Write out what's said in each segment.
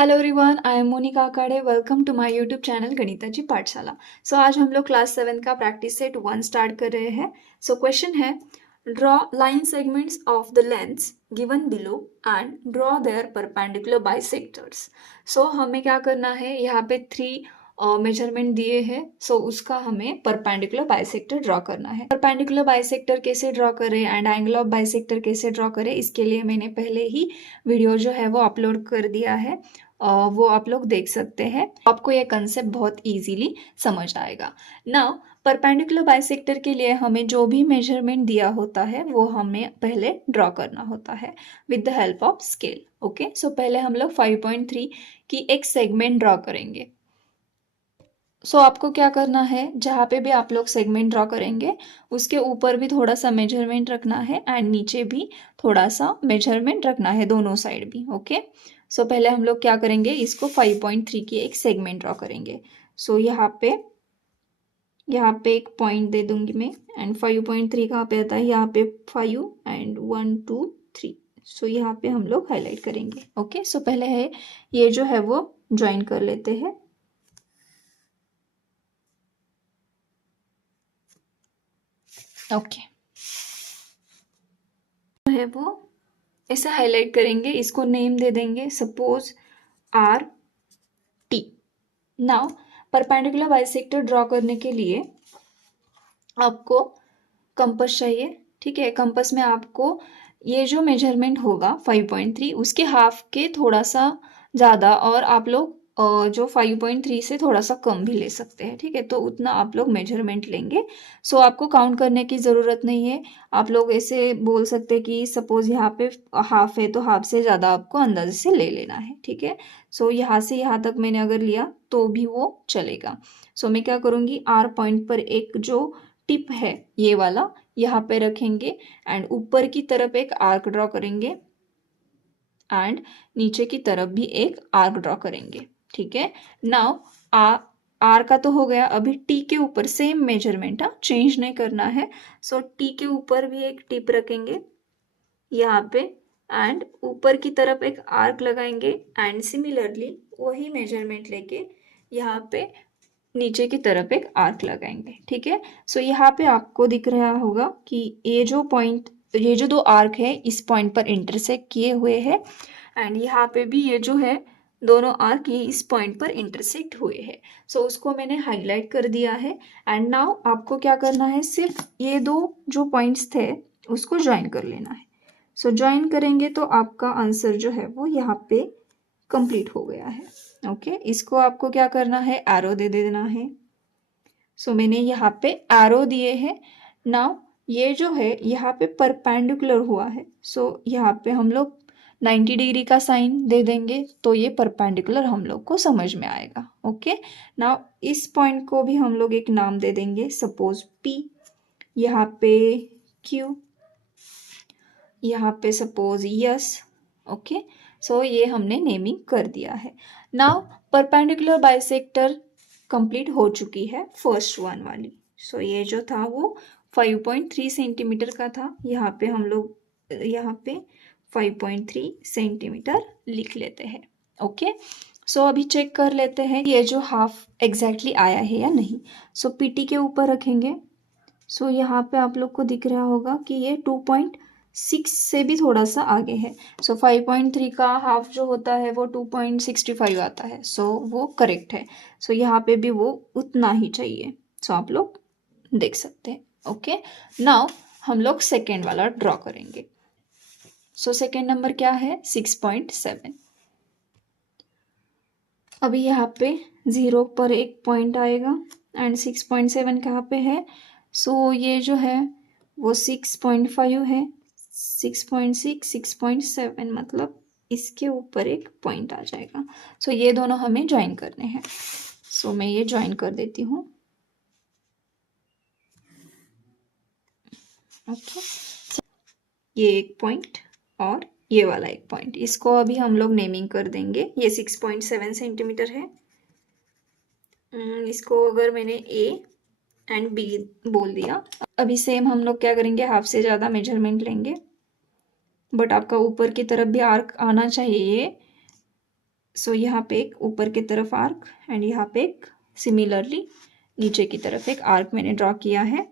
Hello everyone, I am Monika Akade. Welcome to my YouTube channel Ganitachi Pathshala. आज हम लोग क्लास 7 का प्रैक्टिस सेट 1 स्टार्ट कर रहे हैं। क्वेश्चन है, draw line segments of the lengths given below and draw their perpendicular bisectors. हमें क्या करना है, यहाँ पे 3 मेजरमेंट दिए हैं। उसका हमें परपेंडिकुलर बाइसेक्टर ड्रॉ करना है। परपेंडिकुलर बाइसेक्टर कैसे ड्रॉ करें एंड एंगल ऑफ बाइसेक्टर कैसे ड्रॉ करें, इसके लिए मैंने पहले ही वीडियो जो है वो अपलोड कर दिया है। वो आप लोग देख सकते हैं। आपको ये कंसेप्ट बहुत इजीली समझ आएगा। नाउ परपेंडिकुलर बाइसेक्टर के लिए हमें जो भी मेजरमेंट दिया होता है वो हमें पहले ड्रॉ करना होता है with the help of scale. Okay, पहले हम लोग 5.3 की एक सेगमेंट ड्रॉ करेंगे। आपको क्या करना है, जहाँ पे भी आप लोग सेगमेंट ड्रॉ करेंगे उसके ऊपर भी थोड़ा सा मेजरमेंट रखना है एंड नीचे भी थोड़ा सा मेजरमेंट रखना है, दोनों साइड भी। ओके, पहले हम लोग क्या करेंगे, इसको 5.3 की एक सेगमेंट ड्रॉ करेंगे। यहाँ पे एक पॉइंट दे दूंगी मैं एंड 5.3 कहाँ पे आता है, यहाँ पे 5 एंड 1 2 3। यहाँ पे हम लोग हाईलाइट करेंगे। ओके, पहले है ये जो है वो ज्वाइन कर लेते हैं। ओके, है वो ऐसे हाईलाइट करेंगे, इसको नेम दे देंगे suppose R T. Now perpendicular bisector draw करने के लिए आपको कंपास चाहिए। ठीक है, कंपास में आपको ये जो मेजरमेंट होगा 5.3 उसके हाफ के थोड़ा सा ज़्यादा, और आप लोग जो 5.3 से थोड़ा सा कम भी ले सकते हैं। ठीक है, तो उतना आप लोग मेजरमेंट लेंगे। आपको काउंट करने की ज़रूरत नहीं है। आप लोग ऐसे बोल सकते हैं कि सपोज यहाँ पे हाफ है तो हाफ से ज़्यादा आपको अंदाजे से ले लेना है। ठीक है, यहाँ से यहाँ तक मैंने अगर लिया तो भी वो चलेगा। मैं क्या करूँगी, आर पॉइंट पर एक जो टिप है ये वाला यहाँ पे रखेंगे एंड ऊपर की तरफ एक आर्क ड्रॉ करेंगे एंड नीचे की तरफ भी एक आर्क ड्रॉ करेंगे। ठीक है, नाउ आर का तो हो गया। अभी टी के ऊपर सेम मेजरमेंट, चेंज नहीं करना है। टी के ऊपर भी एक टिप रखेंगे यहाँ पे एंड ऊपर की तरफ एक आर्क लगाएंगे एंड सिमिलरली वही मेजरमेंट लेके यहाँ पे नीचे की तरफ एक आर्क लगाएंगे। ठीक है, यहाँ पे आपको दिख रहा होगा कि ये जो 2 आर्क है इस पॉइंट पर इंटरसेक्ट किए हुए हैं एंड यहाँ पे भी ये जो है दोनों आर्क ये इस पॉइंट पर इंटरसेक्ट हुए हैं। उसको मैंने हाईलाइट कर दिया है एंड नाउ आपको क्या करना है, सिर्फ ये 2 जो पॉइंट्स थे उसको ज्वाइन कर लेना है। ज्वाइन करेंगे तो आपका आंसर जो है वो यहाँ पे कंप्लीट हो गया है। ओके, इसको आपको क्या करना है, एरो दे देना है। मैंने यहाँ पे एरो दिए हैं। नाउ ये जो है यहाँ पे परपेंडिकुलर हुआ है। यहाँ पे हम लोग 90 डिग्री का साइन दे देंगे तो ये परपेंडिकुलर हम लोग को समझ में आएगा। ओके, नाउ इस पॉइंट को भी हम लोग एक नाम दे देंगे, सपोज P, यहाँ पे Q, यहाँ पे सपोज यस। ओके, ये हमने नेमिंग कर दिया है। नाउ परपेंडिकुलर बाइसेक्टर कंप्लीट हो चुकी है फर्स्ट वन वाली। ये जो था वो 5.3 सेंटीमीटर का था। यहाँ पे हम लोग यहाँ पे 5.3 सेंटीमीटर लिख लेते हैं। ओके, अभी चेक कर लेते हैं ये जो हाफ एग्जैक्टली आया है या नहीं। पीटी के ऊपर रखेंगे। यहाँ पे आप लोग को दिख रहा होगा कि ये 2.6 से भी थोड़ा सा आगे है। 5.3 का हाफ जो होता है वो 2.65 आता है। वो करेक्ट है। यहाँ पे भी वो उतना ही चाहिए। आप लोग देख सकते हैं। ओके, नाउ हम लोग सेकेंड वाला ड्रॉ करेंगे। सेकेंड नंबर क्या है, 6.7। अभी यहाँ पे 0 पर एक पॉइंट आएगा एंड 6.7 कहाँ पे है। ये जो है वो 6.5 है। 6.6 6.7 मतलब इसके ऊपर एक पॉइंट आ जाएगा। ये दोनों हमें ज्वाइन करने हैं। मैं ये ज्वाइन कर देती हूँ। ओके, ये एक पॉइंट और ये वाला एक पॉइंट, इसको अभी हम लोग नेमिंग कर देंगे। ये 6.7 सेंटीमीटर है। इसको अगर मैंने A एंड B बोल दिया। अभी सेम हम लोग क्या करेंगे, हाफ से ज़्यादा मेजरमेंट लेंगे बट आपका ऊपर की तरफ भी आर्क आना चाहिए। सो यहाँ पे एक ऊपर की तरफ आर्क एंड यहाँ पे एक सिमिलरली नीचे की तरफ एक आर्क मैंने ड्रॉ किया है।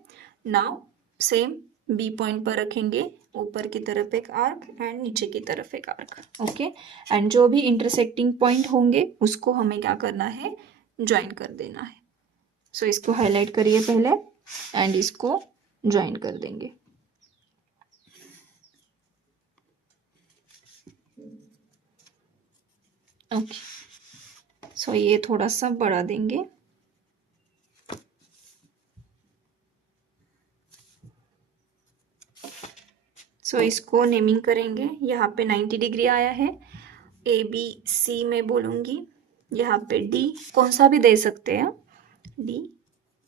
नाउ सेम बी पॉइंट पर रखेंगे, ऊपर की तरफ एक आर्क एंड नीचे की तरफ एक आर्क। ओके, एंड जो भी इंटरसेक्टिंग पॉइंट होंगे उसको हमें क्या करना है, ज्वाइन कर देना है। सो इसको हाईलाइट करिए पहले एंड इसको ज्वाइन कर देंगे। ओके, सो ये थोड़ा सा बढ़ा देंगे। सो इसको नेमिंग करेंगे। यहाँ पे 90 डिग्री आया है, ए बी सी में बोलूँगी, यहाँ पे डी कौन सा भी दे सकते हैं, डी,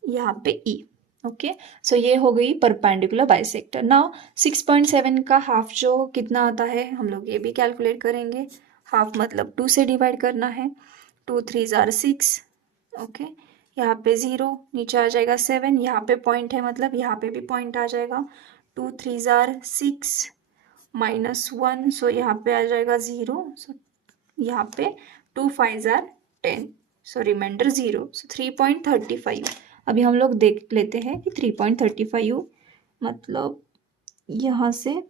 यहाँ पे ई। ओके, सो ये हो गई परपेंडिकुलर बाइसेक्टर। नाउ 6.7 का हाफ जो कितना आता है हम लोग ये भी कैलकुलेट करेंगे। हाफ मतलब 2 से डिवाइड करना है, 2 3 जार 6। ओके, यहाँ पे 0 नीचे आ जाएगा 7, यहाँ पे पॉइंट है मतलब यहाँ पे भी पॉइंट आ जाएगा। 2 3 जार 6 -1, सो यहाँ पे आ जाएगा 0। सो यहाँ पे 2 5 जार 10, सो रिमाइंडर 0, सो 3.35। अभी हम लोग देख लेते हैं कि 3.35 मतलब यहाँ से,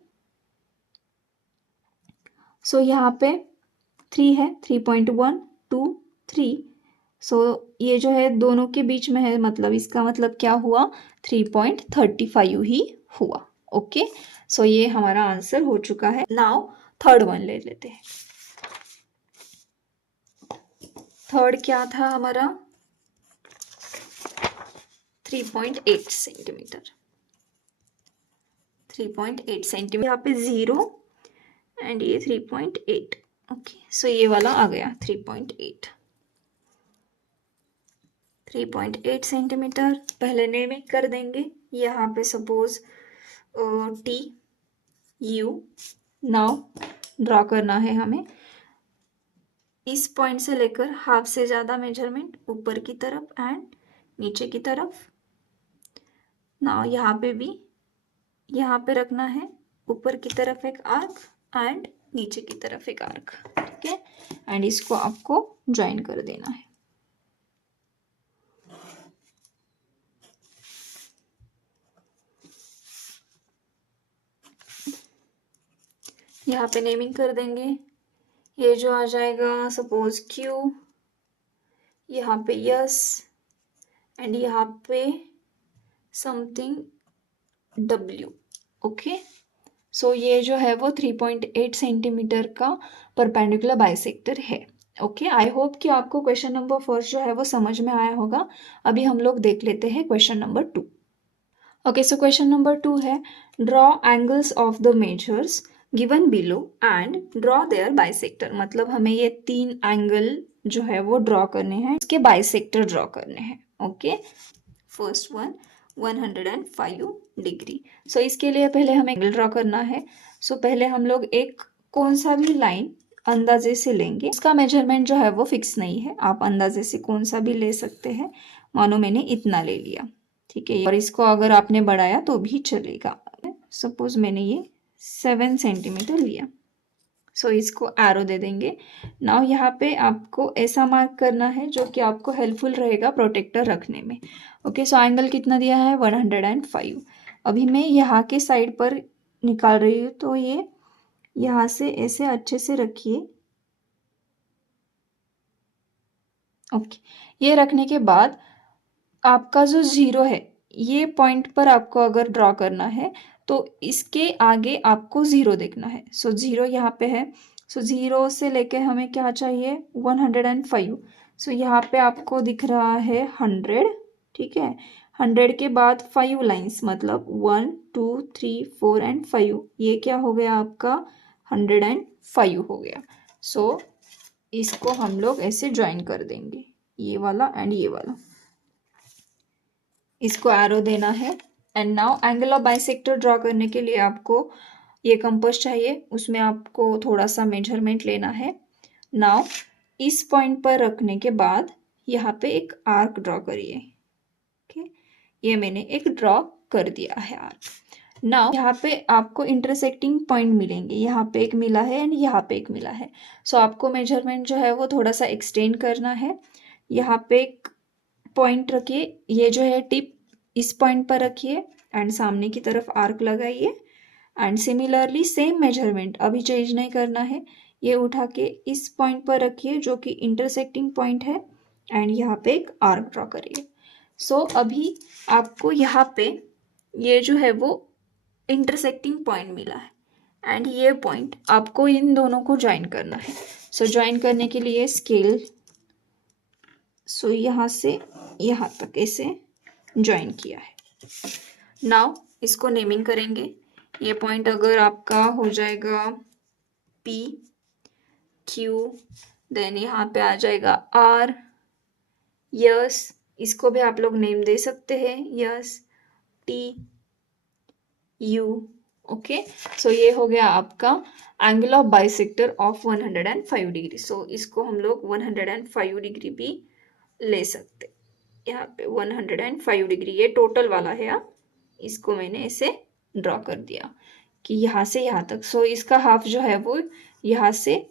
सो यहाँ पे 3 है, 3.1 2 3, सो ये जो है दोनों के बीच में है, मतलब इसका मतलब क्या हुआ, 3.35 ही हुआ। ओके, सो ये हमारा आंसर हो चुका है। नाउ थर्ड वन ले लेते हैं। थर्ड क्या था हमारा, 3.8 सेंटीमीटर। 3.8 सेंटीमीटर, यहाँ पे 0 एंड ये 3.8। ओके, सो ये वाला आ गया 3.8। 3.8 सेंटीमीटर पहले नेमिंग कर देंगे। यहाँ पे suppose T U. Now draw करना है हमें इस पॉइंट से लेकर हाफ से ज़्यादा मेजरमेंट ऊपर की तरफ एंड नीचे की तरफ। नाउ यहाँ पे भी यहाँ पे रखना है, ऊपर की तरफ एक आर्क एंड नीचे की तरफ एक आर्क। ठीक है, एंड इसको आपको ज्वाइन कर देना है। यहाँ पे नेमिंग कर देंगे। ये जो आ जाएगा सपोज क्यू, यहाँ पे यस एंड यहाँ पे समथिंग डब्ल्यू। ओके, सो ये जो है वो 3.8 सेंटीमीटर का परपेंडिकुलर बाइसेक्टर है। ओके, आई होप कि आपको क्वेश्चन नंबर फर्स्ट जो है वो समझ में आया होगा। अभी हम लोग देख लेते हैं question number 2। Okay, so question number 2 है, draw angles of the measures given below and draw their bisector. मतलब हमें ये 3 एंगल जो है वो ड्रॉ करने हैं, इसके बाइसेक्टर ड्रॉ करने हैं। Okay, first one 105 degree. So इसके लिए पहले हमें एंगल ड्रॉ करना है। सो पहले हम लोग एक कौन सा भी लाइन अंदाजे से लेंगे, उसका मेजरमेंट जो है वो फिक्स नहीं है, आप अंदाजे से कौन सा भी ले सकते हैं। मानो मैंने इतना ले लिया, ठीक है, और इसको अगर आपने बढ़ाया तो भी चलेगा। सपोज मैंने ये 7 सेंटीमीटर लिया, सो इसको एरो दे देंगे। नाउ यहाँ पे आपको ऐसा मार्क करना है जो कि आपको हेल्पफुल रहेगा प्रोटेक्टर रखने में। ओके, सो एंगल कितना दिया है 105। अभी मैं यहाँ के साइड पर निकाल रही हूँ, तो ये यहाँ से ऐसे अच्छे से रखिए। ओके, ये रखने के बाद आपका जो 0 है ये पॉइंट पर आपको अगर ड्रॉ करना है तो इसके आगे आपको 0 देखना है। सो 0 यहाँ पे है, सो 0 से लेके हमें क्या चाहिए 105। सो यहाँ पे आपको दिख रहा है 100। ठीक है, 100 के बाद 5 लाइंस मतलब 1 2 3 4 एंड 5, ये क्या हो गया आपका 105 हो गया। सो इसको हम लोग ऐसे ज्वाइन कर देंगे, ये वाला एंड ये वाला, इसको एरो देना है। And now angle of bisector draw करने के लिए आपको ये कंपास चाहिए, उसमें आपको थोड़ा सा मेजरमेंट लेना है। नाउ इस पॉइंट पर रखने के बाद यहाँ पे एक आर्क ड्रॉ करिए। ओके, ये मैंने एक ड्रॉ कर दिया है आर्क। नाउ यहाँ पे आपको इंटरसेक्टिंग पॉइंट मिलेंगे, यहाँ पे एक मिला है एंड यहाँ पे एक मिला है। सो आपको मेजरमेंट जो है वो थोड़ा सा एक्सटेंड करना है। यहाँ पे एक पॉइंट रखिए, ये जो है टिप इस पॉइंट पर रखिए एंड सामने की तरफ आर्क लगाइए एंड सिमिलरली सेम मेजरमेंट, अभी चेंज नहीं करना है, ये उठा के इस पॉइंट पर रखिए जो कि इंटरसेक्टिंग पॉइंट है एंड यहाँ पे एक आर्क ड्रॉ करिए। सो अभी आपको यहाँ पे ये जो है वो इंटरसेक्टिंग पॉइंट मिला है एंड ये पॉइंट आपको इन दोनों को ज्वाइन करना है। सो ज्वाइन करने के लिए स्केल, सो यहाँ से यहाँ तक ऐसे ज्वाइन किया है। नाउ इसको नेमिंग करेंगे। ये पॉइंट अगर आपका हो जाएगा P Q, देन यहाँ पे आ जाएगा R, यस, इसको भी आप लोग नेम दे सकते हैं, yes, T U। Okay, so ये हो गया आपका angle of bisector of 105 degree. So इसको हम लोग 105 डिग्री भी ले सकते। यहाँ पे 105 डिग्री ये टोटल वाला है। इसको मैंने ऐसे ड्रॉ कर दिया कि यहाँ से यहाँ तक। सो इसका हाफ जो है वो यहाँ से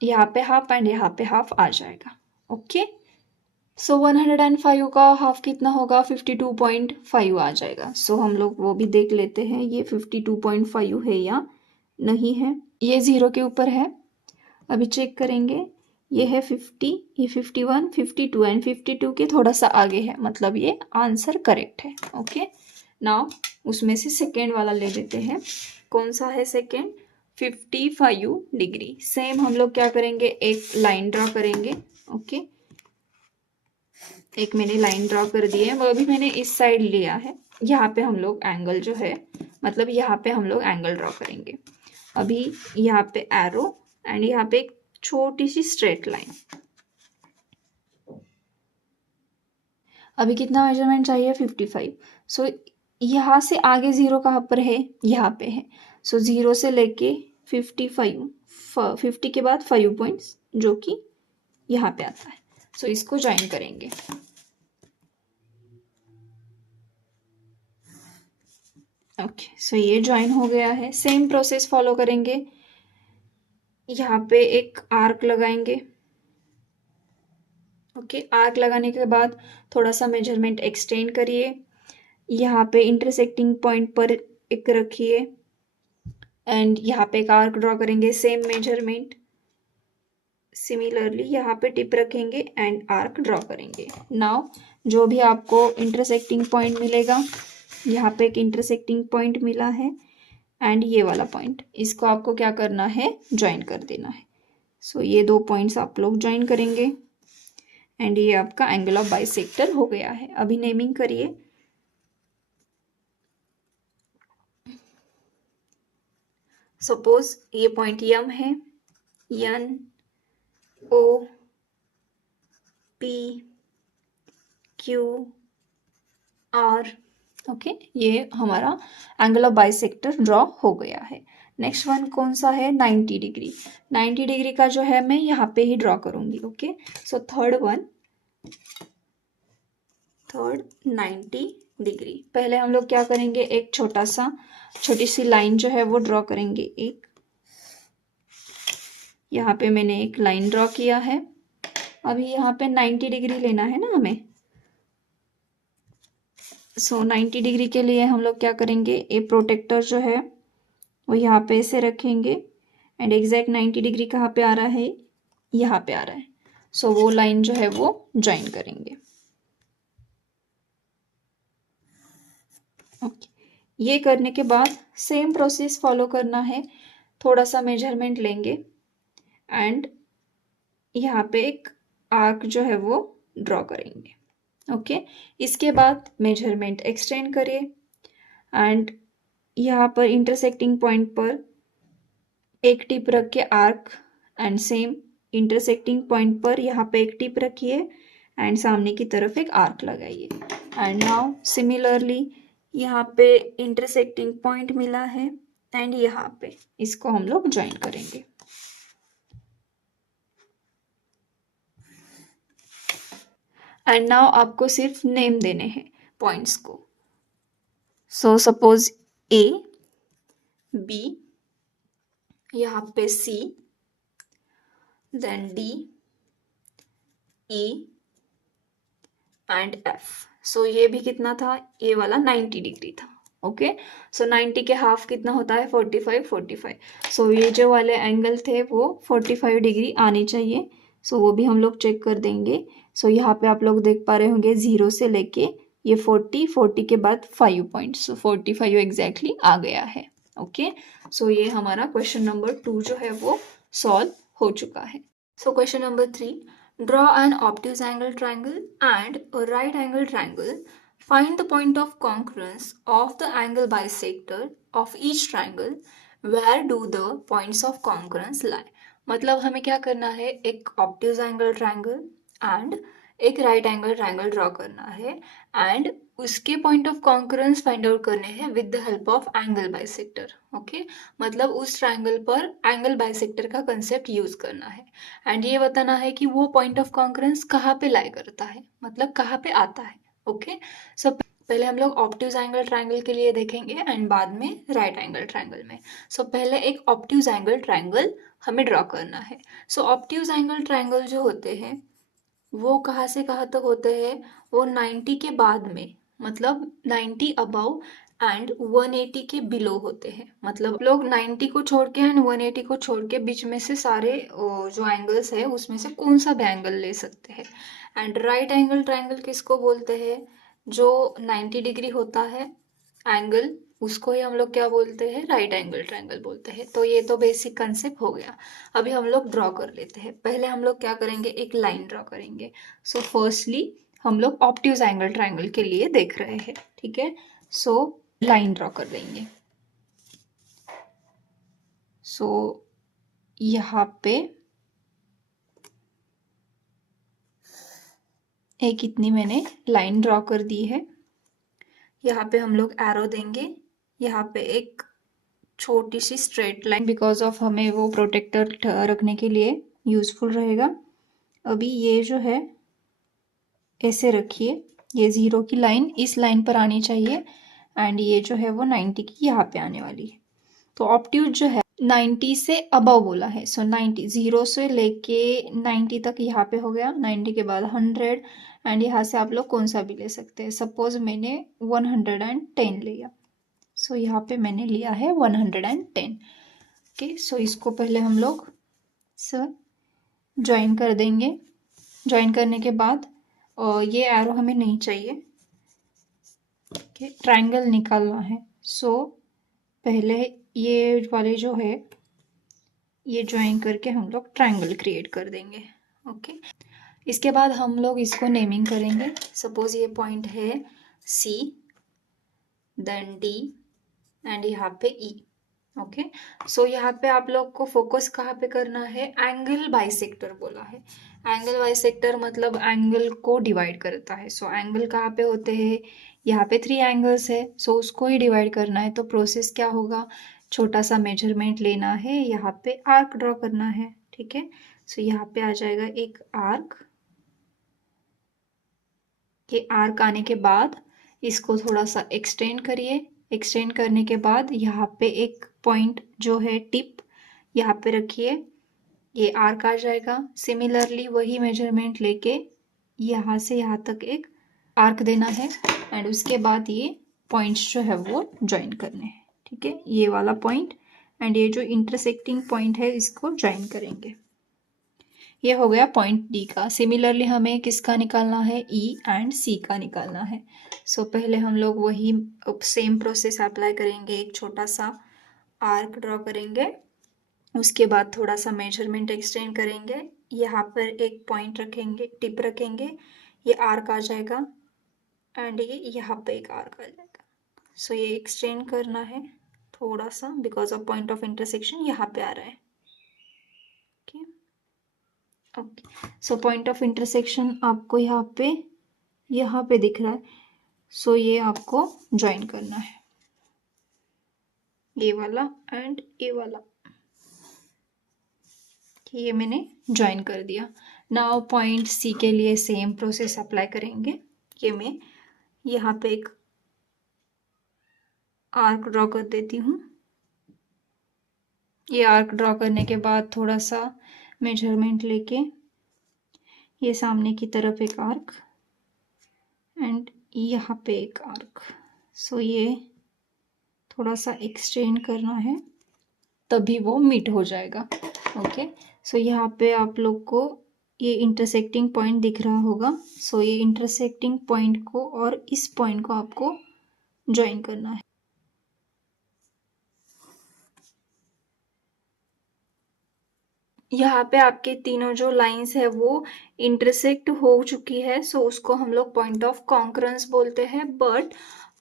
यहाँ पे हाफ एंड यहाँ पे हाफ आ जाएगा। ओके, सो 105 का हाफ कितना होगा, 52.5 आ जाएगा। सो हम लोग वो भी देख लेते हैं ये 52.5 है या नहीं है। ये 0 के ऊपर है, अभी चेक करेंगे। ये है 50, ये 51, 52 एंड 52 के थोड़ा सा आगे है, मतलब ये आंसर करेक्ट है। ओके, नाउ उसमें से सेकेंड वाला ले लेते हैं। कौन सा है सेकेंड, 55 डिग्री। सेम हम लोग क्या करेंगे, एक लाइन ड्रॉ करेंगे। ओके, एक मैंने लाइन ड्रॉ कर दी है, वो भी मैंने इस साइड लिया है। यहाँ पे हम लोग एंगल जो है, मतलब यहाँ पे हम लोग एंगल ड्रॉ करेंगे। अभी यहाँ पे एरो एंड यहाँ पे एक छोटी सी स्ट्रेट लाइन। अभी कितना मेजरमेंट चाहिए, 55। सो यहाँ से आगे 0 कहाँ पर है, यहाँ पे है। सो 0 से लेके 55, 50 के बाद 5 पॉइंट्स जो कि यहाँ पे आता है। सो इसको ज्वाइन करेंगे। ओके, सो ये ज्वाइन हो गया है। सेम प्रोसेस फॉलो करेंगे। यहाँ पे एक आर्क लगाएंगे। ओके, आर्क लगाने के बाद थोड़ा सा मेजरमेंट एक्सटेंड करिए। यहाँ पे इंटरसेक्टिंग पॉइंट पर एक रखिए एंड यहाँ पे एक आर्क ड्रॉ करेंगे, सेम मेजरमेंट। सिमिलरली यहाँ पे टिप रखेंगे एंड आर्क ड्रॉ करेंगे। नाउ जो भी आपको इंटरसेक्टिंग पॉइंट मिलेगा, यहाँ पे एक इंटरसेक्टिंग पॉइंट मिला है एंड ये वाला पॉइंट, इसको आपको क्या करना है, ज्वाइन कर देना है। सो ये दो पॉइंट्स आप लोग ज्वाइन करेंगे एंड ये आपका एंगल ऑफ बाइसेक्टर हो गया है। अभी नेमिंग करिए। सपोज ये पॉइंट यम है, N O P Q R. Okay, ये हमारा एंगल ऑफ बाइसेक्टर ड्रॉ हो गया है। नेक्स्ट वन कौन सा है, 90 डिग्री। 90 डिग्री का जो है मैं यहाँ पे ही ड्रॉ करूंगी। Okay, so third 90 degree. पहले हम लोग क्या करेंगे, एक छोटी सी लाइन जो है वो ड्रॉ करेंगे। एक यहाँ पे मैंने एक लाइन ड्रॉ किया है। अभी यहाँ पे 90 डिग्री लेना है ना हमें। सो 90 डिग्री के लिए हम लोग क्या करेंगे, ए प्रोटेक्टर जो है वो यहाँ पे ऐसे रखेंगे एंड एग्जैक्ट 90 डिग्री कहाँ पे आ रहा है, यहाँ पे आ रहा है। सो वो लाइन जो है वो ज्वाइन करेंगे। ओके, ये करने के बाद सेम प्रोसेस फॉलो करना है। थोड़ा सा मेजरमेंट लेंगे एंड यहाँ पे एक आर्क जो है वो ड्रॉ करेंगे। ओके, इसके बाद मेजरमेंट एक्सटेंड करिए एंड यहाँ पर इंटरसेक्टिंग पॉइंट पर एक टिप रख के arc and same intersecting point पर यहाँ पे एक टिप रखिए एंड सामने की तरफ एक आर्क लगाइए। एंड नाउ सिमिलरली यहाँ पे इंटरसेक्टिंग पॉइंट मिला है एंड यहाँ पे इसको हम लोग ज्वाइन करेंगे। एंड नाउ आपको सिर्फ नेम देने हैं पॉइंट्स को। सो सपोज ए, बी, यहाँ पे C, then D, E and F. So ये भी कितना था, ये वाला 90 डिग्री था। ओके, सो 90 के हाफ कितना होता है, 45, 45। सो ये जो वाले एंगल थे वो 45 डिग्री आने चाहिए। सो वो भी हम लोग चेक कर देंगे। सो यहाँ पे आप लोग देख पा रहे होंगे 0 से लेके ये 40, 40 के बाद 5 पॉइंट्स, सो 45 एग्जैक्टली आ गया है। ओके, सो ये हमारा क्वेश्चन नंबर 2 जो है वो सॉल्व हो चुका है। सो question number 3, draw an obtuse angle triangle and a right angle triangle. Find the point of congruence of the angle bisector of each triangle. Where do the points of congruence lie? मतलब हमें क्या करना है, एक obtuse angle triangle and एक right angle triangle draw करना है and उसके point of concurrence find out करने हैं with the help of angle bisector. Okay, मतलब उस ट्राइंगल पर एंगल बाइसेक्टर का कंसेप्ट यूज करना है एंड ये बताना है कि वो पॉइंट ऑफ कॉन्करेंस कहाँ पे लाई करता है, मतलब कहाँ पे आता है। ओके, सो पहले हम लोग ऑब्ट्यूज एंगल ट्राइंगल के लिए देखेंगे एंड बाद में राइट एंगल ट्राइंगल में। सो पहले एक ऑब्ट्यूज एंगल ट्राइंगल हमें ड्रॉ करना है। सो ऑब्ट्यूज एंगल ट्राइंगल जो होते हैं वो कहाँ से कहाँ तक होते हैं, वो 90 के बाद में, मतलब 90 अबव एंड 180 के बिलो होते हैं। मतलब लोग 90 को छोड़ के एंड 180 को छोड़ के बीच में से सारे जो एंगल्स है उसमें से कौन सा भी एंगल ले सकते हैं। एंड राइट एंगल ट्राइंगल किसको बोलते हैं, जो 90 डिग्री होता है एंगल, उसको ही हम लोग क्या बोलते हैं, राइट एंगल ट्राइंगल बोलते हैं। तो ये तो बेसिक कंसेप्ट हो गया। अभी हम लोग ड्रॉ कर लेते हैं। पहले हम लोग क्या करेंगे, एक लाइन ड्रॉ करेंगे। सो फर्स्टली हम लोग ऑब्ट्यूज एंगल ट्राइंगल के लिए देख रहे हैं, ठीक है। सो लाइन ड्रॉ कर देंगे। सो यहाँ पे एक इतनी मैंने लाइन ड्रॉ कर दी है। यहाँ पे हम लोग एरो देंगे, यहाँ पे एक छोटी सी स्ट्रेट लाइन, बिकॉज ऑफ हमें वो प्रोटेक्टर रखने के लिए यूजफुल रहेगा। अभी ये जो है ऐसे रखिए, ये 0 की लाइन इस लाइन पर आनी चाहिए एंड ये जो है वो 90 की यहाँ पे आने वाली है। तो ऑब्ट्यूज जो है 90 से अबव बोला है। सो 90, 0 से लेके 90 तक यहाँ पे हो गया, 90 के बाद 100 एंड यहाँ से आप लोग कौन सा भी ले सकते हैं। सपोज मैंने 110 लिया, सो यहाँ पे मैंने लिया है 110। ओके, सो इसको पहले हम लोग ज्वाइन कर देंगे। ज्वाइन करने के बाद ये एरो हमें नहीं चाहिए, ओके, ट्रायंगल निकालना है। सो पहले ये वाले जो है ये ज्वाइन करके हम लोग ट्रायंगल क्रिएट कर देंगे। ओके, इसके बाद हम लोग इसको नेमिंग करेंगे। सपोज ये पॉइंट है सी, देन डी एंड यहाँ पे ई। ओके, सो यहाँ पे आप लोग को फोकस कहाँ पे करना है, एंगल बाइसेक्टर बोला है। एंगल बाइसेक्टर मतलब एंगल को डिवाइड करता है। सो एंगल कहाँ पे होते हैं, यहाँ पे 3 एंगल्स है, सो उसको ही डिवाइड करना है। तो प्रोसेस क्या होगा, छोटा सा मेजरमेंट लेना है, यहाँ पे आर्क ड्रॉ करना है, ठीक है। सो यहाँ पे आ जाएगा एक आर्क। ये आर्क आने के बाद इसको थोड़ा सा एक्सटेंड करिए। एक्सटेंड करने के बाद यहाँ पे एक पॉइंट जो है टिप यहाँ पे रखिए, ये आर्क आ जाएगा। सिमिलरली वही मेजरमेंट लेके यहाँ से यहाँ तक एक आर्क देना है एंड उसके बाद ये पॉइंट्स जो है वो ज्वाइन करने हैं, ठीक है। ये वाला पॉइंट एंड ये जो इंटरसेक्टिंग पॉइंट है इसको ज्वाइन करेंगे। ये हो गया पॉइंट डी का। सिमिलरली हमें किसका निकालना है, ई एंड सी का निकालना है। सो पहले हम लोग वही सेम प्रोसेस अप्लाई करेंगे। एक छोटा सा आर्क ड्रॉ करेंगे, उसके बाद थोड़ा सा मेजरमेंट एक्सटेंड करेंगे, यहाँ पर एक पॉइंट रखेंगे, टिप रखेंगे, ये आर्क आ जाएगा एंड ये यहाँ पे एक आर्क आ जाएगा। सो ये एक्सटेंड करना है थोड़ा सा, because of point of intersection यहाँ पे आ रहा है। Okay, so point of intersection आपको यहाँ पे दिख रहा है। सो ये आपको ज्वाइन करना है, ये वाला एंड ये वाला। ये मैंने ज्वाइन कर दिया। नाउ पॉइंट सी के लिए सेम प्रोसेस अप्लाई करेंगे। ये मैं यहाँ पे एक आर्क ड्रॉ कर देती हूँ। ये आर्क ड्रॉ करने के बाद थोड़ा सा मेजरमेंट लेके ये सामने की तरफ एक आर्क एंड यहाँ पे एक आर्क। सो ये थोड़ा सा एक्सटेंड करना है, तभी वो मीट हो जाएगा। ओके, सो यहाँ पे आप लोग को ये इंटरसेक्टिंग पॉइंट दिख रहा होगा। सो ये इंटरसेक्टिंग पॉइंट को और इस पॉइंट को आपको ज्वाइन करना है। यहाँ पे आपके तीनों जो लाइंस है वो इंटरसेक्ट हो चुकी है, सो उसको हम लोग पॉइंट ऑफ कॉन्करेंस बोलते हैं। बट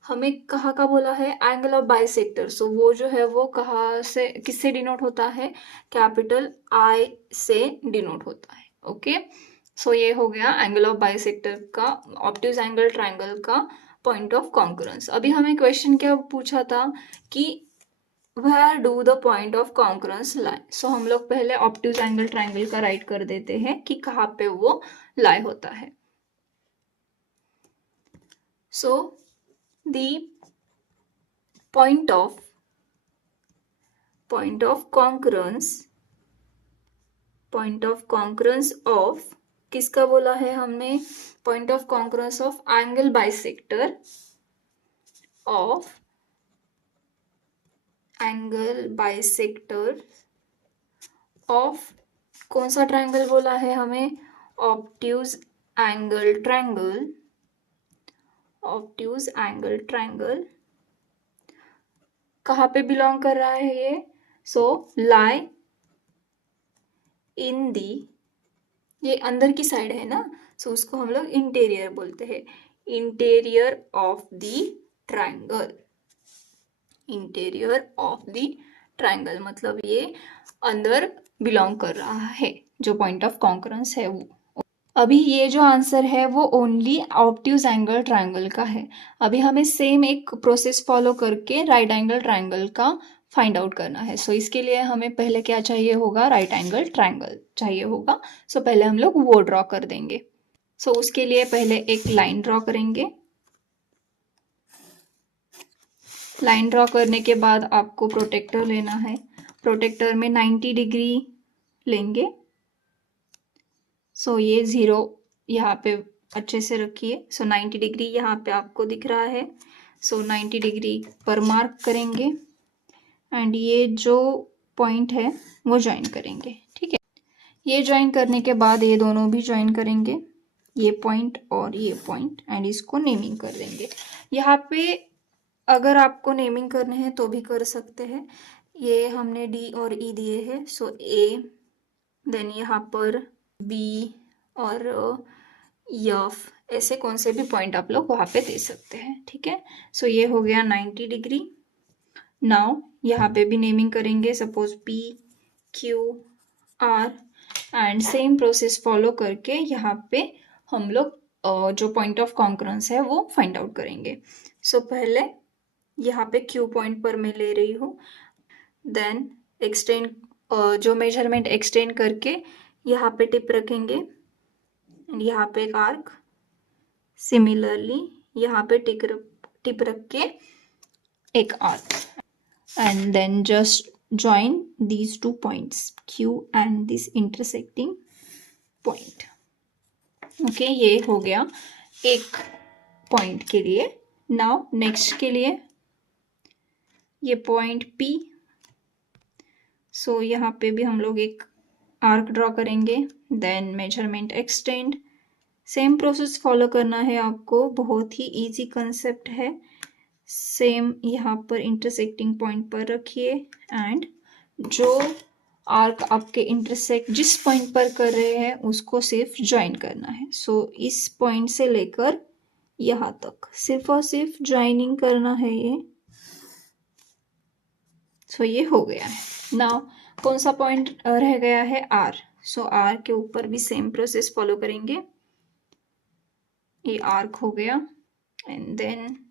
हमें कहाँ का बोला है, एंगल ऑफ बाइसेक्टर। सो वो जो है वो कहाँ से, किससे डिनोट होता है, कैपिटल आई से डिनोट होता है। ओके, सो ये हो गया एंगल ऑफ बाइसेक्टर का, ऑब्ट्यूज एंगल ट्राइंगल का पॉइंट ऑफ कॉन्करेंस। अभी हमें क्वेश्चन क्या पूछा था कि where do the point of concurrence lie। सो हम लोग पहले ऑब्ट्यूज एंगल ट्राइंगल का राइट कर देते हैं कि कहाँ पे वो लाई होता है। So the point of concurrence of किसका बोला है हमने, point of concurrence of angle bisector of कौन सा ट्रायंगल बोला है हमें, ऑब्ट्यूज एंगल ट्रायंगल कहाँ पे बिलोंग कर रहा है ये, सो लाई इन दी, ये अंदर की साइड है ना, सो उसको हम लोग इंटीरियर बोलते हैं, इंटीरियर ऑफ द ट्रायंगल मतलब ये अंदर बिलोंग कर रहा है, जो पॉइंट ऑफ कॉन्करेंस है वो। अभी ये जो आंसर है वो ओनली ऑब्ट्यूज एंगल ट्रायंगल का है। अभी हमें सेम एक प्रोसेस फॉलो करके राइट एंगल ट्रायंगल का फाइंड आउट करना है। सो इसके लिए हमें पहले क्या चाहिए होगा, राइट एंगल ट्रायंगल चाहिए होगा। सो पहले हम लोग वो ड्रॉ कर देंगे। सो उसके लिए पहले एक लाइन ड्रॉ करेंगे। लाइन ड्रॉ करने के बाद आपको प्रोटेक्टर लेना है। प्रोटेक्टर में 90 डिग्री लेंगे। सो ये 0 यहाँ पे अच्छे से रखिए। सो 90 डिग्री यहाँ पे आपको दिख रहा है। सो 90 डिग्री पर मार्क करेंगे एंड ये जो पॉइंट है वो ज्वाइन करेंगे। ठीक है, ये ज्वाइन करने के बाद ये दोनों भी ज्वाइन करेंगे, ये पॉइंट और ये पॉइंट, एंड इसको नेमिंग कर देंगे। यहाँ पे अगर आपको नेमिंग करने हैं तो भी कर सकते हैं। ये हमने डी और ई दिए हैं, सो ए, देन यहाँ पर बी और यफ, ऐसे कौन से भी पॉइंट आप लोग वहाँ पे दे सकते हैं। ठीक है, सो ये हो गया 90 डिग्री। नाउ यहाँ पे भी नेमिंग करेंगे, suppose P, Q, R, and same process follow करके यहाँ पे हम लोग जो पॉइंट ऑफ कॉन्करेंस है वो फाइंड आउट करेंगे। सो पहले यहाँ पे क्यू पॉइंट पर मैं ले रही हूँ, देन एक्सटेंड, जो मेजरमेंट एक्सटेंड करके यहाँ पे टिप रखेंगे एंड यहाँ पे एक आर्क, सिमिलरली यहाँ पे टिप रख के एक arc, and then just join these two points Q and this intersecting point। Okay, ये हो गया एक पॉइंट के लिए। नाउ नेक्स्ट के लिए ये पॉइंट P। सो यहाँ पे भी हम लोग एक आर्क ड्रॉ करेंगे, then measurement extend, same process follow करना है आपको, बहुत ही इजी कंसेप्ट है। सेम यहाँ पर इंटरसेक्टिंग पॉइंट पर रखिए एंड जो आर्क आपके इंटरसेक्ट जिस पॉइंट पर कर रहे हैं उसको सिर्फ ज्वाइन करना है। सो इस पॉइंट से लेकर यहाँ तक सिर्फ और सिर्फ ज्वाइनिंग करना है ये। सो ये हो गया है। नाउ कौन सा पॉइंट रह गया है, आर। सो आर के ऊपर भी सेम प्रोसेस फॉलो करेंगे। ये आर्क हो गया एंड देन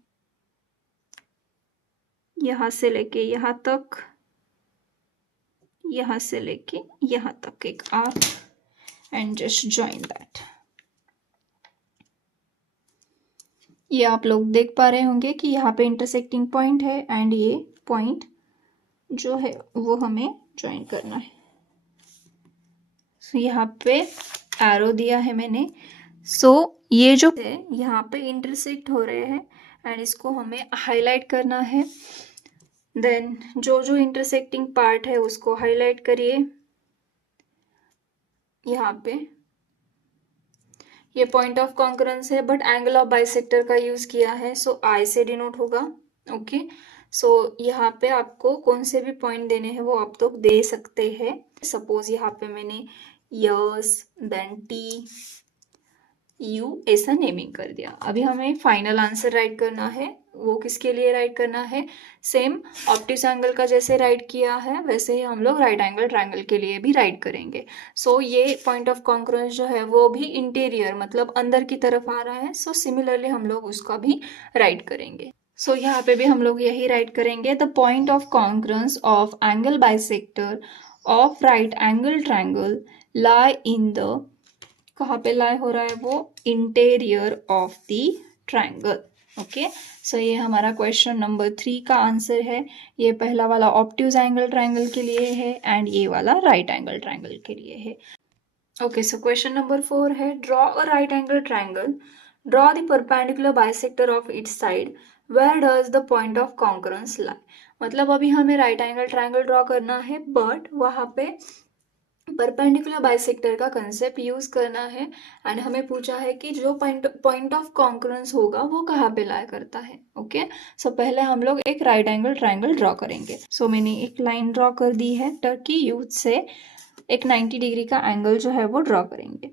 यहाँ से लेके यहाँ तक, यहाँ से लेके यहाँ तक एक arc and just join that. ये आप लोग देख पा रहे होंगे कि यहाँ पे इंटरसेक्टिंग पॉइंट है एंड ये पॉइंट जो है वो हमें ज्वाइन करना है। यहाँ पे एरो दिया है मैंने। ये जो है यहाँ पे इंटरसेक्ट हो रहे हैं एंड इसको हमें हाईलाइट करना है। देन जो जो इंटरसेक्टिंग पार्ट है उसको हाईलाइट करिए। यहाँ पे ये पॉइंट ऑफ कॉन्करेंस है बट एंगल ऑफ बाइसेक्टर का यूज किया है, सो आई से डिनोट होगा। ओके, सो यहाँ पे आपको कौन से भी पॉइंट देने हैं वो आप लोग दे सकते हैं। सपोज यहाँ पे मैंने यस देन टी यू ऐसा नेमिंग कर दिया। अभी हमें फाइनल आंसर राइट करना है। वो किसके लिए राइट करना है? सेम ऑब्ट्यूज एंगल का जैसे राइट किया है वैसे ही हम लोग राइट एंगल ट्रायंगल के लिए भी राइट करेंगे। ये पॉइंट ऑफ कॉन्ग्रुएंस जो है वो भी इंटीरियर मतलब अंदर की तरफ आ रहा है, सिमिलरली हम लोग उसका भी राइट करेंगे। यहाँ पे भी हम लोग यही राइट करेंगे। The point of congruence of angle bisector of right angle triangle lie in the, कहाँ पे लाई हो रहा है वो? Interior of the triangle. Okay, ये हमारा क्वेश्चन नंबर 3 का आंसर है। ये पहला वाला ऑब्ट्यूज एंगल ट्रायंगल के लिए है एंड ये वाला राइट एंगल ट्रायंगल के लिए है। ओके, क्वेश्चन नंबर 4 है draw a right angle triangle, draw the perpendicular bisector of its side, where does the point of concurrence lie. मतलब अभी हमें राइट एंगल ट्रायंगल ड्रॉ करना है बट वहाँ पे परपेंडिकुलर बाइसेक्टर का कंसेप्ट यूज करना है एंड हमें पूछा है कि जो पॉइंट ऑफ कॉन्करेंस होगा वो कहाँ पे लाई करता है। ओके, पहले हम लोग एक राइट एंगल ट्रायंगल ड्रॉ करेंगे। मैंने एक लाइन ड्रॉ कर दी है टर्की यूज से। एक 90 डिग्री का एंगल जो है वो ड्रॉ करेंगे।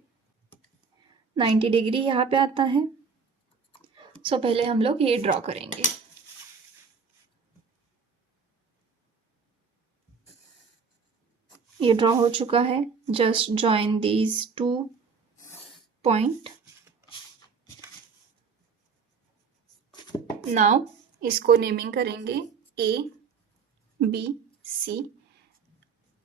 90 डिग्री यहाँ पे आता है। पहले हम लोग ये ड्रॉ करेंगे। ये ड्रॉ हो चुका है। Just join these 2 point. Now इसको नेमिंग करेंगे ए बी सी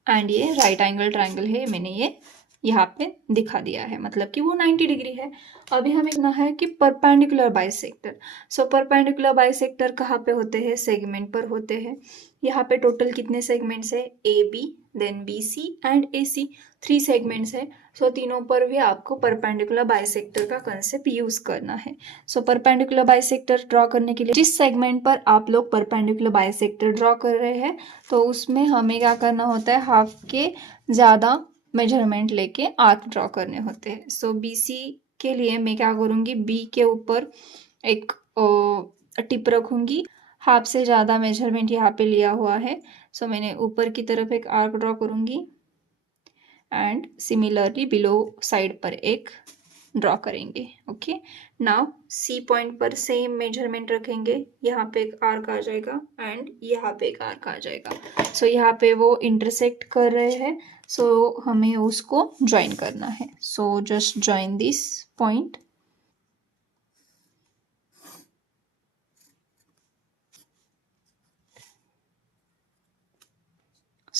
एंड ये राइट एंगल ट्रायंगल है। मैंने ये यहाँ पे दिखा दिया है, मतलब कि वो 90 डिग्री है। अभी हमें कहना है कि परपेंडिकुलर बाइसेक्टर। परपेंडिकुलर बाइसेक्टर कहाँ पे होते हैं? सेगमेंट पर होते हैं। यहाँ पे टोटल कितने सेगमेंट्स है? A B then B C and A C, 3 segments है। तीनों पर भी आपको परपेंडिकुलर बाइसेक्टर का कंसेप्ट यूज करना है। परपेंडिकुलर बाइसेक्टर ड्रॉ करने के लिए जिस सेगमेंट पर आप लोग परपेंडिकुलर बाइसेक्टर ड्रॉ कर रहे हैं तो उसमें हमें क्या करना होता है? हाफ के ज़्यादा मेजरमेंट लेके आर्क ड्रॉ करने होते हैं। बी सी के लिए मैं क्या करूँगी? बी के ऊपर एक टिप रखूँगी। हाफ से ज़्यादा मेजरमेंट यहाँ पे लिया हुआ है। मैंने ऊपर की तरफ एक आर्क ड्रॉ करूँगी एंड सिमिलरली बिलो साइड पर एक ड्रॉ करेंगे। ओके, नाउ सी पॉइंट पर सेम मेजरमेंट रखेंगे। यहाँ पे एक आर्क आ जाएगा एंड यहाँ पे एक आर्क आ जाएगा। यहाँ पे वो इंटरसेक्ट कर रहे हैं, हमें उसको ज्वाइन करना है। Just join this point.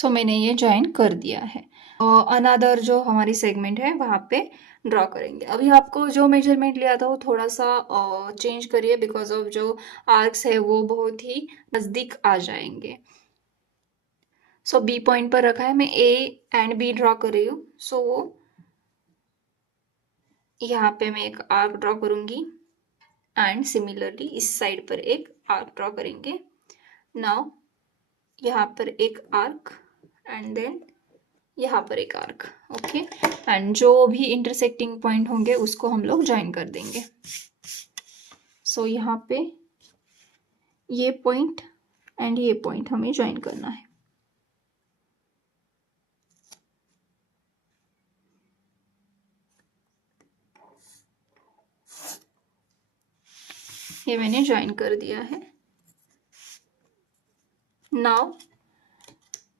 मैंने ये ज्वाइन कर दिया है। अनदर जो हमारी सेगमेंट है वहाँ पे ड्रॉ करेंगे। अभी आपको जो मेजरमेंट लिया था वो थोड़ा सा चेंज करिए बिकॉज ऑफ जो आर्क्स है वो बहुत ही नज़दीक आ जाएंगे। बी पॉइंट पर रखा है, मैं ए एंड बी ड्रॉ कर रही हूँ। यहाँ पे मैं एक आर्क ड्रॉ करूँगी एंड सिमिलरली इस साइड पर एक आर्क ड्रॉ करेंगे। नाउ यहाँ पर एक आर्क एंड देन यहाँ पर एक आर्क। ओके, एंड जो भी इंटरसेक्टिंग पॉइंट होंगे उसको हम लोग ज्वाइन कर देंगे। यहाँ पे ये पॉइंट एंड ये पॉइंट हमें ज्वाइन करना है। ये मैंने ज्वाइन कर दिया है। नाउ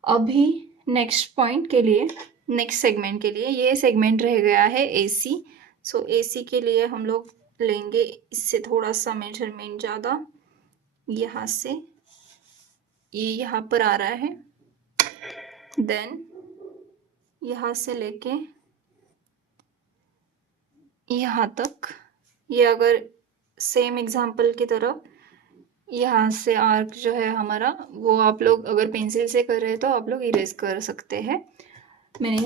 अभी नेक्स्ट पॉइंट के लिए, नेक्स्ट सेगमेंट के लिए, ये सेगमेंट रह गया है AC। AC के लिए हम लोग लेंगे इससे थोड़ा सा मेजरमेंट ज़्यादा। यहाँ से ये यहाँ पर आ रहा है, देन यहाँ से लेके यहाँ तक। ये अगर सेम एग्जाम्पल की तरह यहाँ से आर्क जो है हमारा, वो आप लोग अगर पेंसिल से कर रहे हैं तो आप लोग इरेज कर सकते हैं। मैंने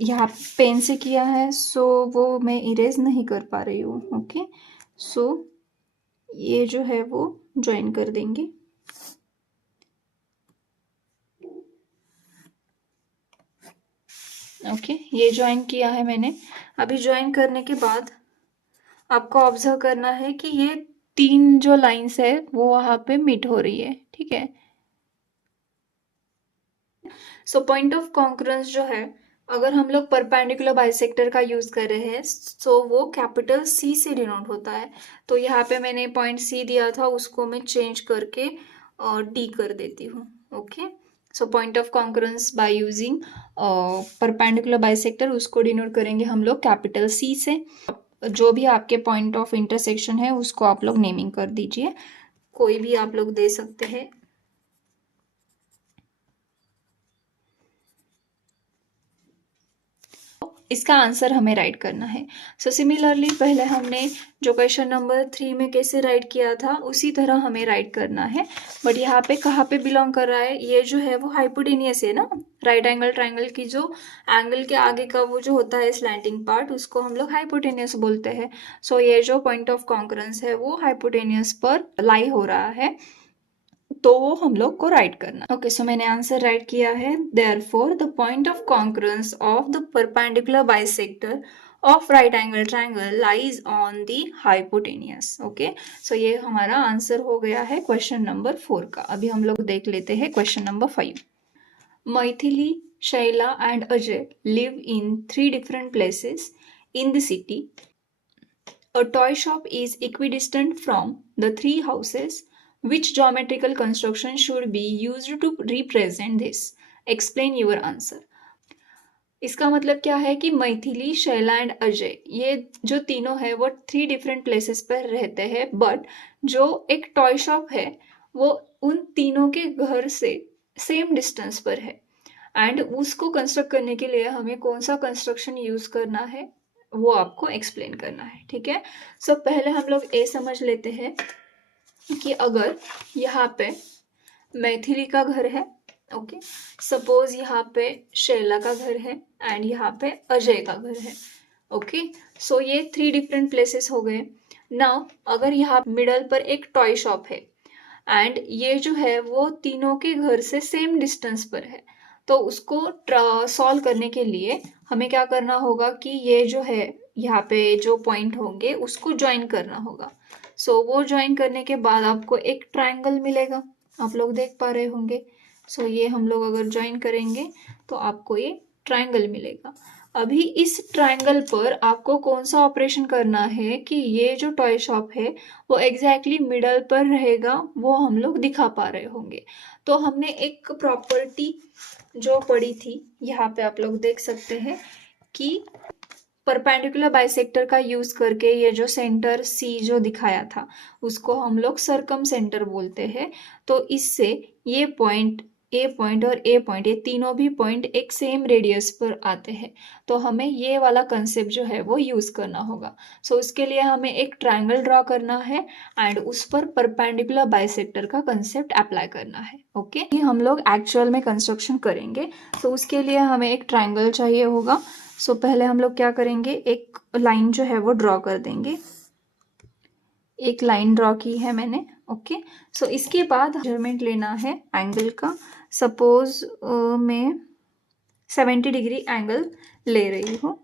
यहाँ पेन से किया है, सो वो मैं इरेज नहीं कर पा रही हूँ। ओके, सो ये जो है वो ज्वाइन कर देंगे। ओके, ये ज्वाइन किया है मैंने। अभी ज्वाइन करने के बाद आपको ऑब्जर्व करना है कि ये 3 जो लाइंस है वो वहां पे मीट हो रही है, ठीक है। सो पॉइंट ऑफ कॉन्करेंस जो है, अगर हम लोग परपेंडिकुलर बाइसेक्टर का यूज कर रहे हैं सो वो कैपिटल सी से डिनोट होता है। तो यहाँ पे मैंने पॉइंट सी दिया था, उसको मैं चेंज करके डी कर देती हूँ। Okay, so point of concurrence by using perpendicular bisector, उसको डिनोट करेंगे हम लोग कैपिटल सी से। जो भी आपके पॉइंट ऑफ इंटरसेक्शन है उसको आप लोग नेमिंग कर दीजिए, कोई भी आप लोग दे सकते हैं। इसका आंसर हमें राइट करना है। सो सिमिलरली पहले हमने जो क्वेश्चन नंबर 3 में कैसे राइट किया था उसी तरह हमें राइट करना है। बट यहाँ पे कहाँ पे बिलोंग कर रहा है, ये जो है वो हाइपोटेनियस है ना। राइट एंगल ट्राइंगल की जो एंगल के आगे का वो जो होता है स्लैंटिंग पार्ट, उसको हम लोग हाइपोटेनियस बोलते हैं। सो ये जो पॉइंट ऑफ कॉन्करेंस है वो हाइपोटेनियस पर लाई हो रहा है, तो वो हम लोग को राइट करना। ओके, सो मैंने आंसर राइट किया है। Therefore the point of concurrence of the perpendicular bisector of right angle triangle lies on the hypotenuse. Okay, so ये हमारा आंसर हो गया है क्वेश्चन नंबर 4 का। अभी हम लोग देख लेते हैं question number 5। Maithili, Shaila and Ajay live in 3 different places in the city. A toy shop is equidistant from the 3 houses. Which geometrical construction should be used to represent this? Explain your answer. इसका मतलब क्या है कि मैथिली, शैला एंड अजय, ये जो तीनों है वो 3 different places पर रहते हैं, बट जो एक टॉय शॉप है वो उन तीनों के घर से सेम डिस्टेंस पर है। एंड उसको कंस्ट्रक्ट करने के लिए हमें कौन सा कंस्ट्रक्शन यूज करना है वो आपको एक्सप्लेन करना है, ठीक है। सो पहले हम लोग ये समझ लेते हैं कि अगर यहाँ पे मैथिली का घर है, ओके, सपोज यहाँ पे शैला का घर है एंड यहाँ पे अजय का घर है। ओके, सो ये 3 different प्लेसेस हो गए। नाउ अगर यहाँ मिडल पर एक टॉय शॉप है एंड ये जो है वो तीनों के घर से सेम डिस्टेंस पर है, तो उसको सॉल्व करने के लिए हमें क्या करना होगा कि ये जो है यहाँ पे जो पॉइंट होंगे उसको ज्वाइन करना होगा। सो वो ज्वाइन करने के बाद आपको एक ट्रायंगल मिलेगा, आप लोग देख पा रहे होंगे। सो ये हम लोग अगर ज्वाइन करेंगे तो आपको ये ट्रायंगल मिलेगा। अभी इस ट्रायंगल पर आपको कौन सा ऑपरेशन करना है कि ये जो टॉय शॉप है वो एग्जैक्टली मिडल पर रहेगा, वो हम लोग दिखा पा रहे होंगे। तो हमने एक प्रॉपर्टी जो पढ़ी थी, यहाँ पे आप लोग देख सकते हैं कि परपेंडिकुलर बाइसेक्टर का यूज करके ये जो सेंटर सी जो दिखाया था उसको हम लोग सरकम सेंटर बोलते हैं। तो इससे ये पॉइंट ए पॉइंट और ए पॉइंट, ये तीनों भी पॉइंट एक सेम रेडियस पर आते हैं, तो हमें ये वाला कंसेप्ट जो है वो यूज करना होगा। सो इसके लिए हमें एक ट्रायंगल ड्रॉ करना है एंड उस पर परपेंडिकुलर बाइसेक्टर का कंसेप्ट अप्लाई करना है। ओके, हम लोग एक्चुअल में कंस्ट्रक्शन करेंगे, तो उसके लिए हमें एक ट्रायंगल चाहिए होगा। सो पहले हम लोग क्या करेंगे, एक लाइन जो है वो ड्रॉ कर देंगे। एक लाइन ड्रॉ की है मैंने। ओके, सो इसके बाद मेजरमेंट लेना है एंगल का। सपोज मैं 70 डिग्री एंगल ले रही हूँ।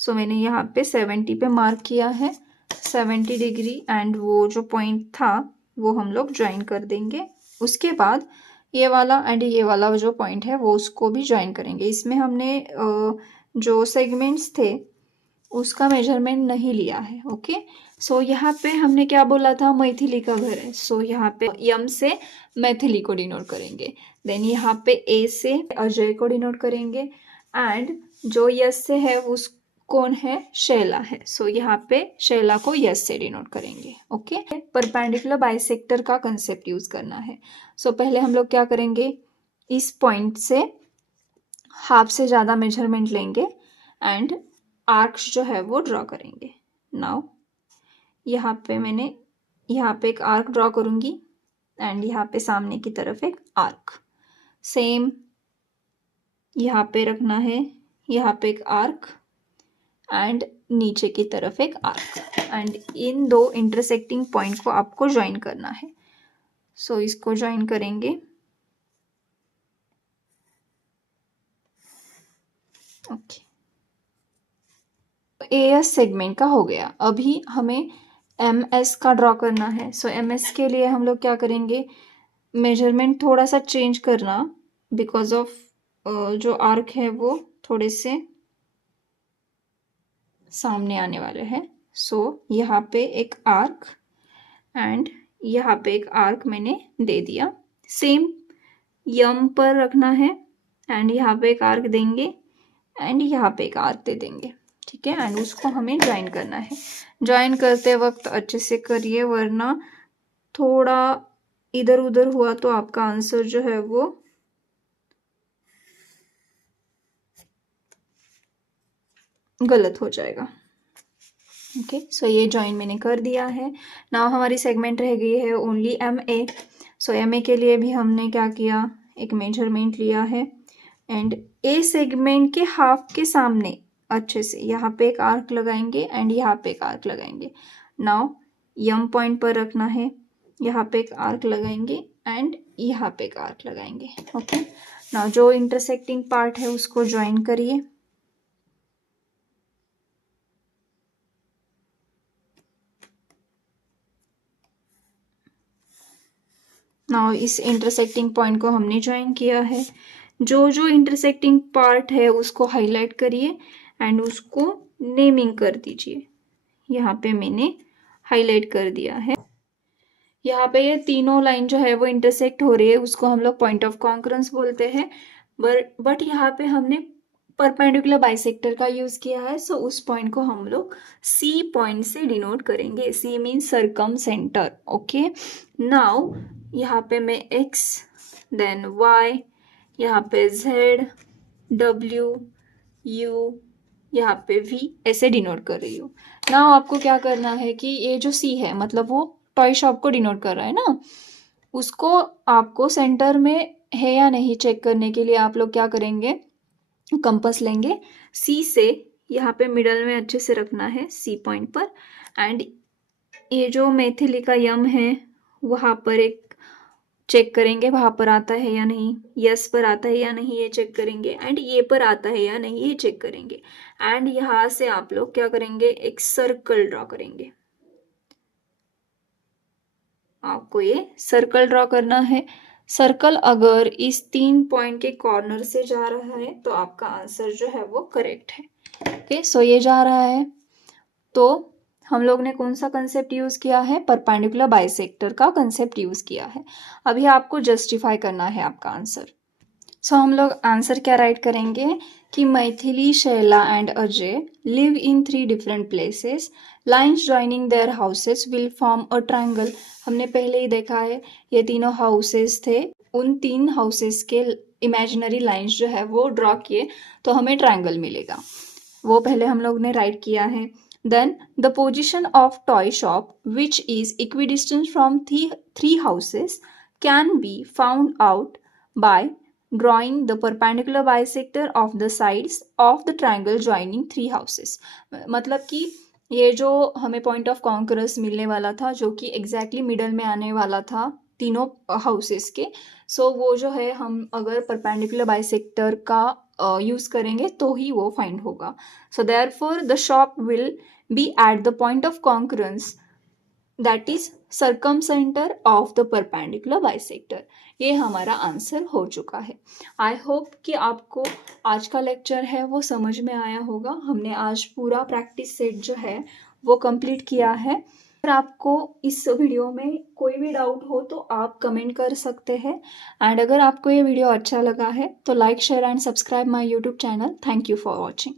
सो मैंने यहाँ पे 70 पे मार्क किया है 70 डिग्री एंड वो जो पॉइंट था वो हम लोग ज्वाइन कर देंगे। उसके बाद ये वाला एंड ये वाला जो पॉइंट है वो उसको भी ज्वाइन करेंगे। इसमें हमने जो सेगमेंट्स थे उसका मेजरमेंट नहीं लिया है। ओके, सो यहाँ पे हमने क्या बोला था, मैथिली का घर है। सो यहाँ पे यम से मैथिली को डिनोट करेंगे, देन यहाँ पे ए से अजय को डिनोट करेंगे एंड जो यस से है उस कौन है, शैला है। सो यहाँ पे शैला को यस से डिनोट करेंगे। ओके, परपेंडिकुलर बाइसेक्टर का कंसेप्ट यूज करना है। सो पहले हम लोग क्या करेंगे, इस पॉइंट से हाफ से ज़्यादा मेजरमेंट लेंगे एंड आर्क्स जो है वो ड्रॉ करेंगे। नाउ यहाँ पे मैंने यहाँ पे एक आर्क ड्रॉ करूँगी एंड यहाँ पे सामने की तरफ एक आर्क, सेम यहाँ पे रखना है, यहाँ पे एक आर्क एंड नीचे की तरफ एक आर्क, एंड इन दो इंटरसेक्टिंग पॉइंट को आपको ज्वाइन करना है। सो इसको ज्वाइन करेंगे। ओके, एएस सेगमेंट का हो गया। अभी हमें एमएस का ड्रॉ करना है। सो एमएस के लिए हम लोग क्या करेंगे, मेजरमेंट थोड़ा सा चेंज करना, बिकॉज ऑफ जो आर्क है वो थोड़े से सामने आने वाले हैं। सो यहाँ पे एक आर्क एंड यहाँ पे एक आर्क मैंने दे दिया, सेम यम पर रखना है एंड यहाँ पे एक आर्क देंगे एंड यहाँ पे एक आर्क दे देंगे, ठीक है। एंड उसको हमें ज्वाइन करना है। ज्वाइन करते वक्त अच्छे से करिए, वरना थोड़ा इधर उधर हुआ तो आपका आंसर जो है वो गलत हो जाएगा। ओके, सो ये ज्वाइन मैंने कर दिया है। नाउ हमारी सेगमेंट रह गई है only M A. So M A के लिए भी हमने क्या किया, एक मेजरमेंट लिया है एंड ए सेगमेंट के हाफ के सामने अच्छे से यहाँ पे एक आर्क लगाएंगे एंड यहाँ पे एक आर्क लगाएंगे। नाउ यम पॉइंट पर रखना है, यहाँ पे एक आर्क लगाएंगे एंड यहाँ पे एक आर्क लगाएंगे। ओके, नाउ जो इंटरसेक्टिंग पार्ट है उसको ज्वाइन करिए। नाउ इस इंटरसेक्टिंग पॉइंट को हमने ज्वाइन किया है। जो जो इंटरसेक्टिंग पार्ट है उसको हाईलाइट करिए एंड उसको नेमिंग कर दीजिए। यहाँ पे मैंने हाईलाइट कर दिया है। यहाँ पे ये तीनों लाइन जो है वो इंटरसेक्ट हो रही है, उसको हम लोग पॉइंट ऑफ कॉन्करेंस बोलते हैं। बट यहाँ पे हमने परपेंडिकुलर बाइसेक्टर का यूज किया है। सो उस पॉइंट को हम लोग सी पॉइंट से डिनोट करेंगे। सी मीन सरकम सेंटर। ओके, नाउ यहाँ पे मैं एक्स, देन वाई, यहाँ पे जेड, डब्ल्यू, यू, यहाँ पे वी ऐसे डिनोट कर रही हूँ। नाउ आपको क्या करना है कि ये जो सी है, मतलब वो टॉय शॉप को डिनोट कर रहा है ना, उसको आपको सेंटर में है या नहीं चेक करने के लिए आप लोग क्या करेंगे, कंपास लेंगे, सी से यहाँ पे मिडल में अच्छे से रखना है सी पॉइंट पर, एंड ये जो मैथिली यम है वहाँ पर एक चेक करेंगे, वहाँ पर आता है या नहीं, यस पर आता है या नहीं ये चेक करेंगे, एंड ये पर आता है या नहीं ये चेक करेंगे। एंड यहाँ से आप लोग क्या करेंगे, एक सर्कल ड्रॉ करेंगे। आपको ये सर्कल ड्रॉ करना है। सर्कल अगर इस 3 पॉइंट के कॉर्नर से जा रहा है तो आपका आंसर जो है वो करेक्ट है। ओके, सो ये जा रहा है तो हम लोग ने कौन सा कंसेप्ट यूज किया है, परपेंडिकुलर बाइसेक्टर का कंसेप्ट यूज किया है। अभी आपको जस्टिफाई करना है आपका आंसर। सो हम लोग आंसर क्या राइट करेंगे कि Maithili, Shaila and Ajay live in 3 different places, lines joining their houses will form a triangle. हमने पहले ही देखा है ये तीनों हाउसेस थे, उन 3 हाउसेस के इमेजिनरी लाइन्स जो है वो ड्रॉ किए तो हमें ट्रायंगल मिलेगा, वो पहले हम लोग ने राइट किया है। Then the position of toy shop, which is equidistant from 3 houses, can be found out by drawing the perpendicular bisector of the sides of the triangle joining 3 houses. मतलब कि ये जो हमें पॉइंट ऑफ कॉन्करेंस मिलने वाला था, जो कि एग्जैक्टली मिडल में आने वाला था तीनों हाउसेस के, सो वो जो है हम अगर परपेंडिकुलर बाइसेक्टर का यूज करेंगे तो ही वो फाइंड होगा। So therefore the shop will be at the point of concurrence, that is circumcenter of the perpendicular bisector। ये हमारा आंसर हो चुका है। आई होप कि आपको आज का लेक्चर है वो समझ में आया होगा। हमने आज पूरा प्रैक्टिस सेट जो है वो कंप्लीट किया है। अगर आपको इस वीडियो में कोई भी डाउट हो तो आप कमेंट कर सकते हैं, एंड अगर आपको ये वीडियो अच्छा लगा है तो like, share and subscribe my YouTube channel. Thank you for watching.